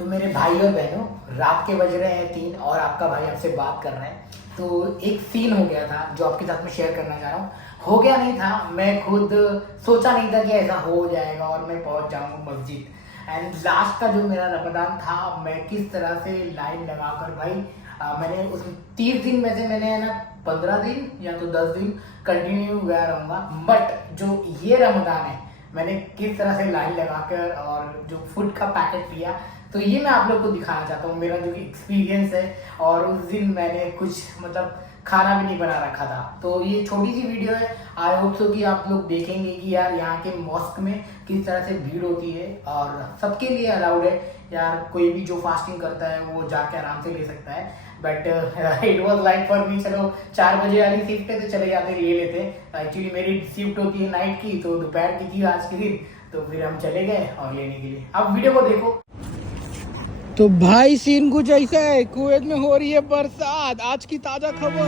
तो मेरे भाई और बहनों, रात के बज रहे हैं 3 और आपका भाई आपसे बात कर रहा है। तो एक सीन हो गया था जो आपके साथ में शेयर करना चाह रहा हूँ। हो गया नहीं था, मैं खुद सोचा नहीं था कि ऐसा हो जाएगा और मैं पहुंच जाऊंगा मस्जिद। एंड लास्ट का जो मेरा रमजान था, मैं किस तरह से लाइन लगाकर भाई मैंने उस 30 दिन में से मैंने ना 15 दिन या तो 10 दिन कंटिन्यू गया रहूँगा। बट जो ये रमजान है, मैंने किस तरह से लाइन लगाकर और जो फूड का पैकेट लिया, तो ये मैं आप लोग को दिखाना चाहता हूँ मेरा जो एक्सपीरियंस है। और उस दिन मैंने कुछ मतलब खाना भी नहीं बना रखा था। तो ये छोटी सी वीडियो है, आई होप सो कि आप लोग देखेंगे कि यार यहाँ के मॉस्क में किस तरह से भीड़ होती है और सबके लिए अलाउड है यार। कोई भी जो फास्टिंग करता है वो जाके आराम से ले सकता है। But it was like for me, चलो 4 बजे वाली शिफ्ट है तो चले जाते ले लेते। एक्चुअली मेरी शिफ्ट होती है नाइट की, तो दोपहर की थी आज के दिन, तो फिर हम चले गए और लेने के लिए। अब वीडियो को देखो। तो भाई सीन कुछ ऐसा है, कुवैत में हो रही है बरसात। आज की ताजा खबर।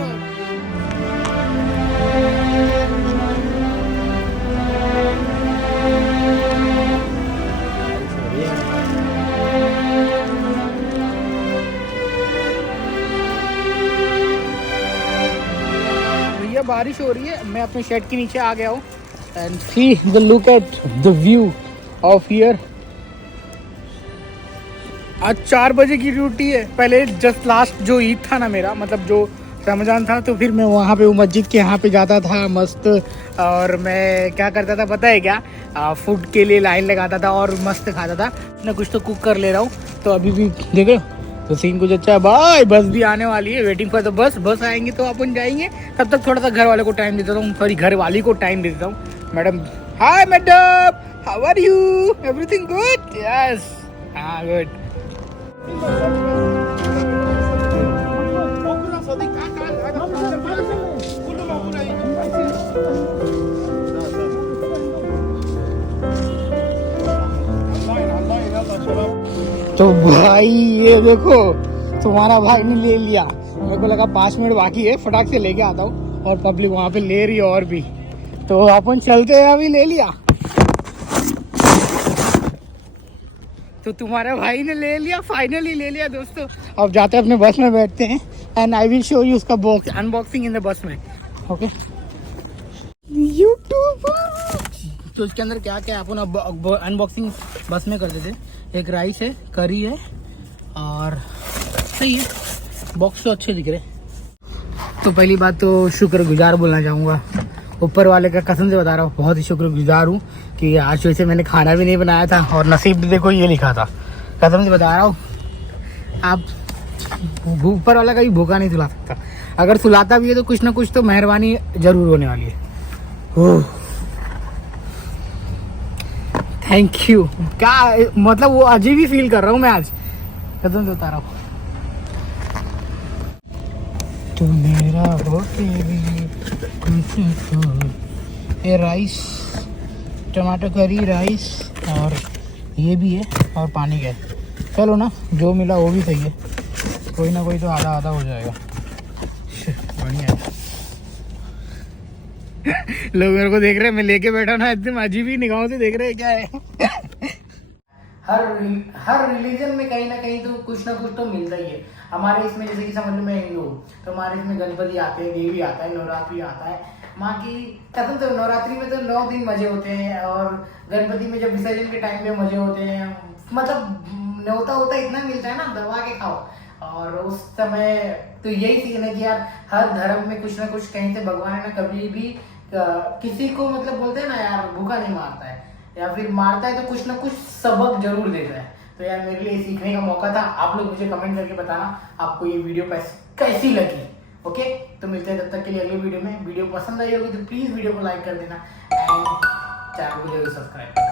भैया बारिश हो रही है, मैं अपने शेड के नीचे आ गया हूँ। And see the look at the view of here. आज 4 बजे की ड्यूटी है। पहले जस्ट लास्ट जो ईद था ना मेरा, मतलब जो रमजान था, तो फिर मैं वहाँ पे वो मस्जिद के यहाँ पे जाता था मस्त। और मैं क्या करता था पता है क्या, फूड के लिए लाइन लगाता था और मस्त खाता था ना। कुछ तो कुक कर ले रहा हूँ। तो अभी भी देखो तो सीन कुछ अच्छा है भाई। बस भी आने वाली है, वेटिंग फॉर द बस। बस आएंगे तो अपन जाएंगे। तब तक थोड़ा सा घर वाले को टाइम देता हूँ, सॉरी घर वाली को टाइम देता हूँ। Madam, hi madam, how are you, everything good? Yes, हाँ गुड। तो भाई ये देखो, तुम्हारा भाई ने ले लिया। मेरे को लगा 5 मिनट बाकी है, फटाक से लेके आता हूँ। और पब्लिक वहां पे ले रही है और भी, तो अपन चलते हैं। अभी ले लिया तो तुम्हारे भाई ने ले लिया, फाइनली ले लिया दोस्तों। अब जाते हैं अपने बस में बैठते हैं and I will show you उसका box unboxing in the bus में। Okay YouTube. तो इसके अंदर क्या क्या अपन अनबॉक्सिंग बस में कर देते। एक राइस है, करी है और सही है। बॉक्स तो अच्छे दिख रहे। तो पहली बात तो शुक्रगुजार बोलना चाहूँगा ऊपर वाले का, कसम से बता रहा हूँ, बहुत ही शुक्रगुजार हूँ कि आज वैसे मैंने खाना भी नहीं बनाया था और नसीब भी देखो ये लिखा था। कसम से बता रहा हूँ, आप ऊपर वाला कभी भूखा नहीं सुला सकता। अगर सुलाता भी है तो कुछ ना कुछ तो मेहरबानी जरूर होने वाली है। Thank you. क्या मतलब वो अजीब ही फील कर रहा हूँ मैं आज, कसम से बता रहा हूँ। तो मेरा हो ये राइस, टमाटर करी राइस, और ये भी है और पानी का है। चलो ना, जो मिला वो भी सही है। कोई ना कोई तो आधा आधा हो जाएगा। बढ़िया है। लोग मेरे को देख रहे हैं, मैं लेके बैठा ना, एकदम अजीब ही निगाहों से देख रहे हैं। क्या है हर रिलीजन में कहीं ना कहीं तो कुछ ना कुछ तो मिलता ही है। हमारे इसमें जैसे कि समझ लो मैं हिंदू हूँ, तो हमारे इसमें गणपति आते हैं, देवी आता है, नवरात्रि आता है। माँ की कसम से नवरात्रि में तो 9 दिन मजे होते हैं और गणपति में जब विसर्जन के टाइम पे मजे होते हैं। मतलब न्योता होता इतना मिलता है ना, दबा के खाओ। और उस समय तो यही सीन है कि यार हर धर्म में कुछ ना कुछ कहीं से भगवान है ना कभी भी किसी को मतलब बोलते हैं ना यार भूखा नहीं मारता है, या फिर मारता है तो कुछ ना कुछ सबक जरूर देता है। तो यार मेरे लिए सीखने का मौका था। आप लोग मुझे कमेंट करके बताना आपको ये वीडियो कैसी लगी। ओके, तो मिलते हैं तब तक के लिए अगले वीडियो में। वीडियो पसंद आई होगी तो प्लीज वीडियो को लाइक कर देना एंड चैनल को जरूर सब्सक्राइब।